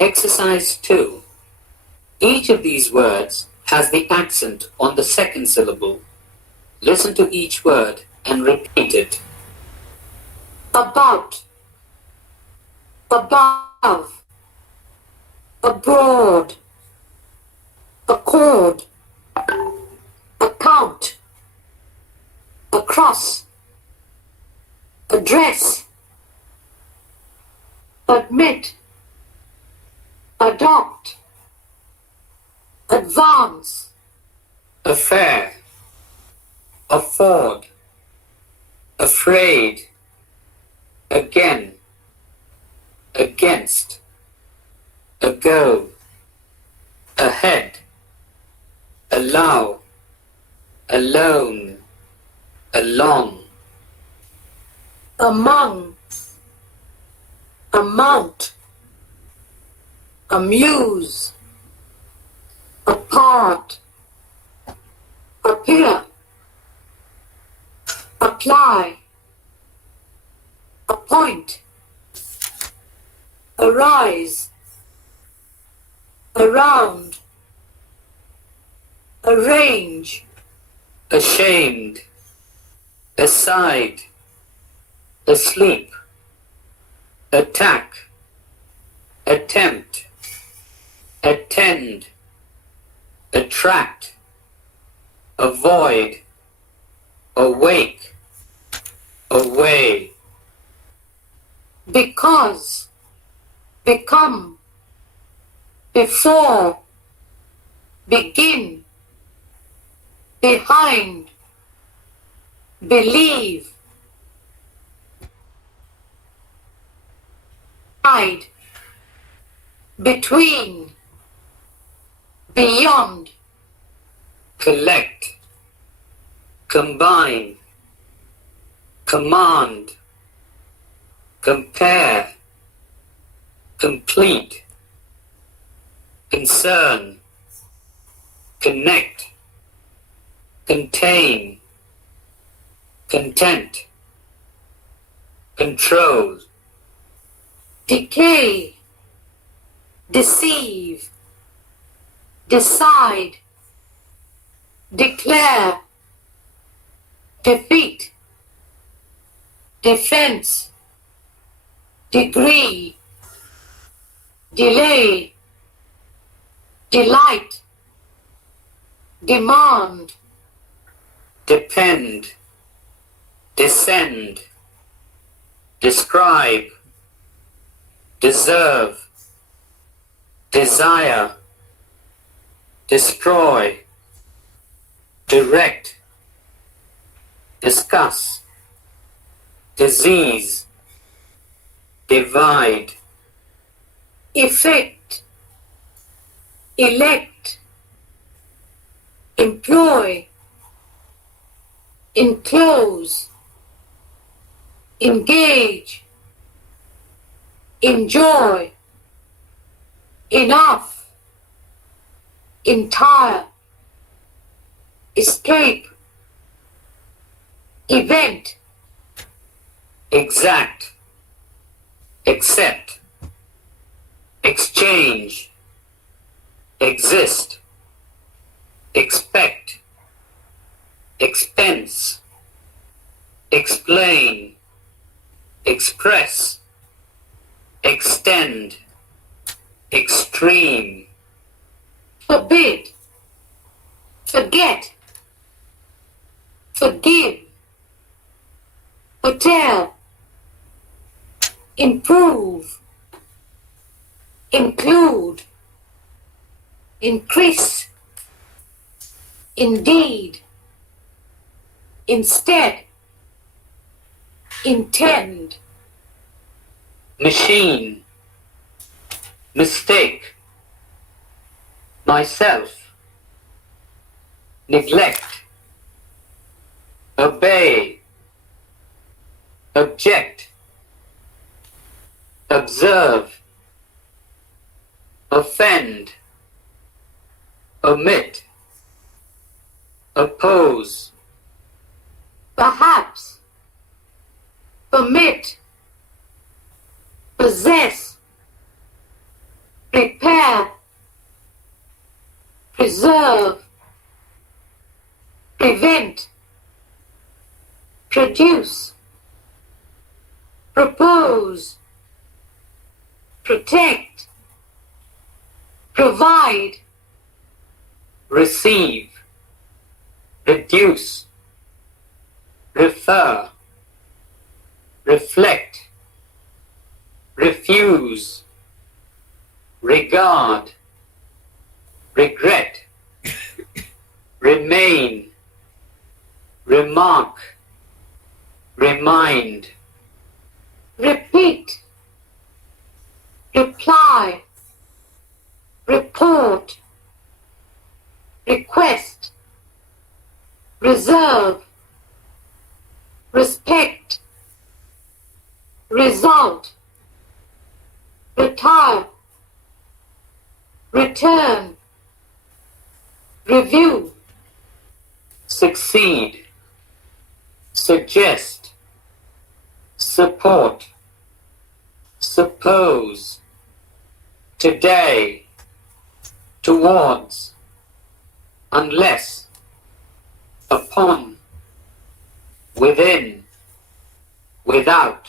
Exercise 2. Each of these words has the accent on the second syllable. Listen to each word and repeat it. About, above, abroad, accord, account, across, address, admit, adopt, advance, Affair, afford, afraid, again, against, ago, ahead, allow, alone, along, among, amount, amuse, apart, appear, apply, appoint, arise, around, arrange, ashamed, aside, asleep, attack, attempt, attend, attract, avoid, awake, away, because, become, before, begin, behind, believe, side, between, beyond, collect, combine, command, compare, complete, concern, connect, contain, content, control, decay, deceive, decide, declare, defeat, defense, degree, delay, delight, demand, depend, descend, describe, deserve, desire, destroy, direct, discuss, disease, divide, effect, elect, employ, enclose, engage, enjoy, enough, entire, escape, event, exact, accept, exchange, exist, expect, expense, explain, express, extend, extreme, forbid, forget, forgive, hotel, improve, include, increase, indeed, instead, intend, machine, mistake, myself, neglect, obey, object, observe, offend, omit, oppose, perhaps, permit, possess, prepare, preserve, prevent, produce, propose, protect, provide, receive, reduce, refer, reflect, refuse, regard, regret, remain, remark, remind, repeat, reply, report, request, reserve, respect, result, retire, return, review, succeed, suggest, support, suppose, today, towards, unless, upon, within, without,